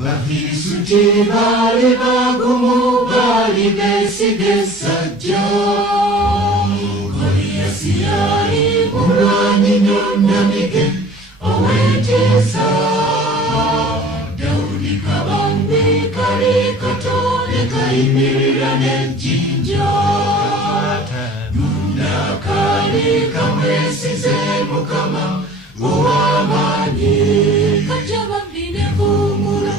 Bafirisuti bali bagumu bali besigesa Goliathi yali mulwanyi nyonnamige ow'entiisa Dawudi kabambi kali kato ne kayimirira n'ejjinja Yuda kali kamwesize Mukama ow'amaanyi Kajjabambi ne vumula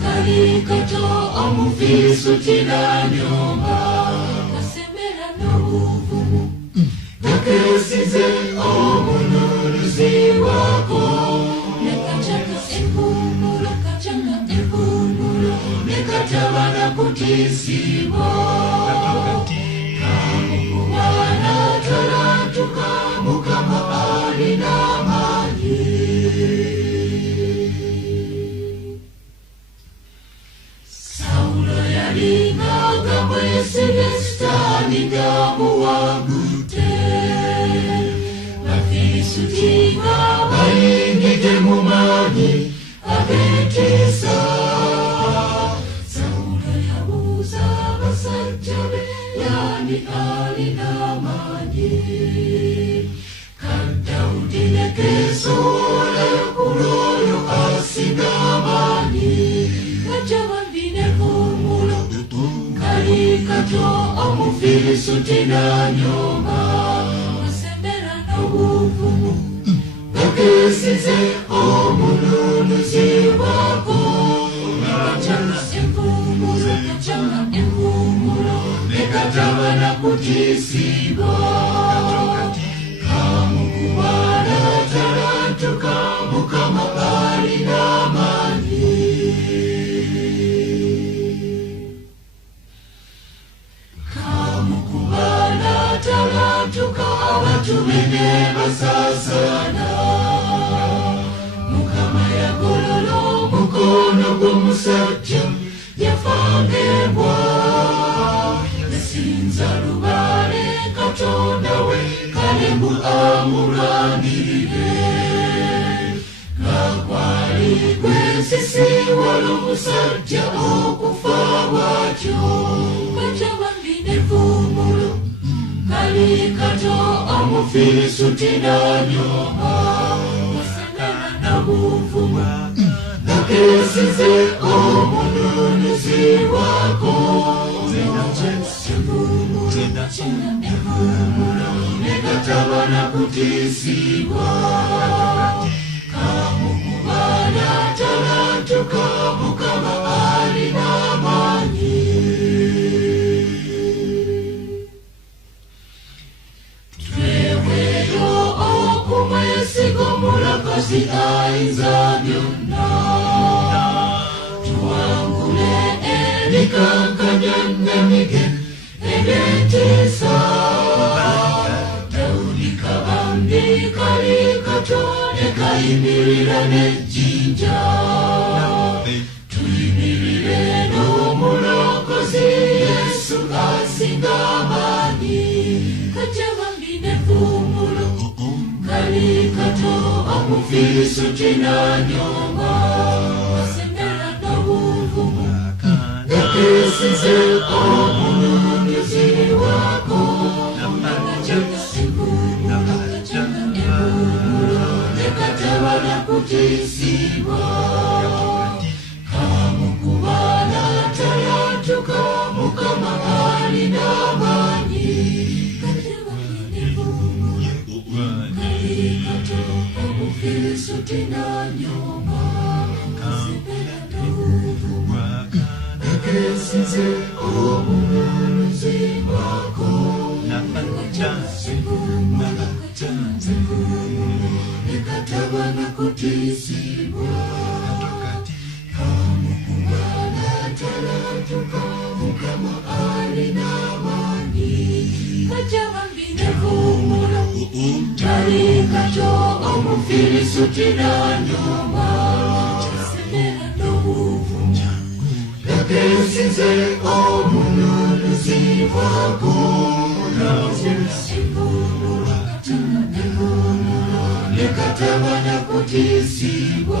kali kato Omufirisuti n'anyooma kasemera n'obuvumu Nakesize omununuzi wako Nekachaka empumulo Nekatabana kutiisibwa Kamukubana talantuka Mukama alina amaanyi Saulo yalinga mwesige Sitaani ng'amuwangudde Bafirisuti nga bayingidde mu maanyi ag'entiisa Saulo yabuuza abasajja be y'ani alina amaanyi Ka Dawudi ne keesoola yakula oyo asinga amaanyi Kajjabambi ne vumula kali kato Omufirisuti n'anyooma kasembera n'obuvumu Nakesize omununuzi wako Nekachaka empumulo Nekatabana kutiisibwa Kamukubana talantuka Mukama alina amaanyi Kamukubana talantuka abatume ne basaasaana Mukama yagolola omukono gw'omusajja yafanga embwa yasinza lubaale Katonda we Kalebu amulwanirire nga gwali gwesisiwala omusajja okufa bw'atyo Kajjabambi ne vumulo kali kato Omufirisuti n'anyooma kasemera n'obuvumu Nakesize omununuzi wako Nekatabana kutiisibwa Kamukubana talantuka Mukama alina amaanyi Tweweeyo okumwesiga omulakazi ayinza byonna Tuwangule ebikankanya n'emige eby'entiisa Dawudi kabambi kali kato ne kayimirira n'ejjinja Tuyimirire n'omulokozi Yesu asinga amaanyi Kajjabambi ne vumulo kali kato Omufirisuti n'anyooma kasembera n'obuvumu Nakesize omununuzi wako Nekatabana kutiisibwa Kamukubana talantuka Mukama alina amaanyi Kajjabambi ne vumula kali kato Omufirisuti n'anyooma kasembera n'obuvumu Nakesize omununuzi wako Nekatabana kutiisibwa Kamukubana talantuka Mukama alina amaanyi Kajjabambi ne vumula kali kato Omufirisuti n'anyooma kasembera n'obuvumu Nakesize omununuzi wako Nekatabana kutiisibwa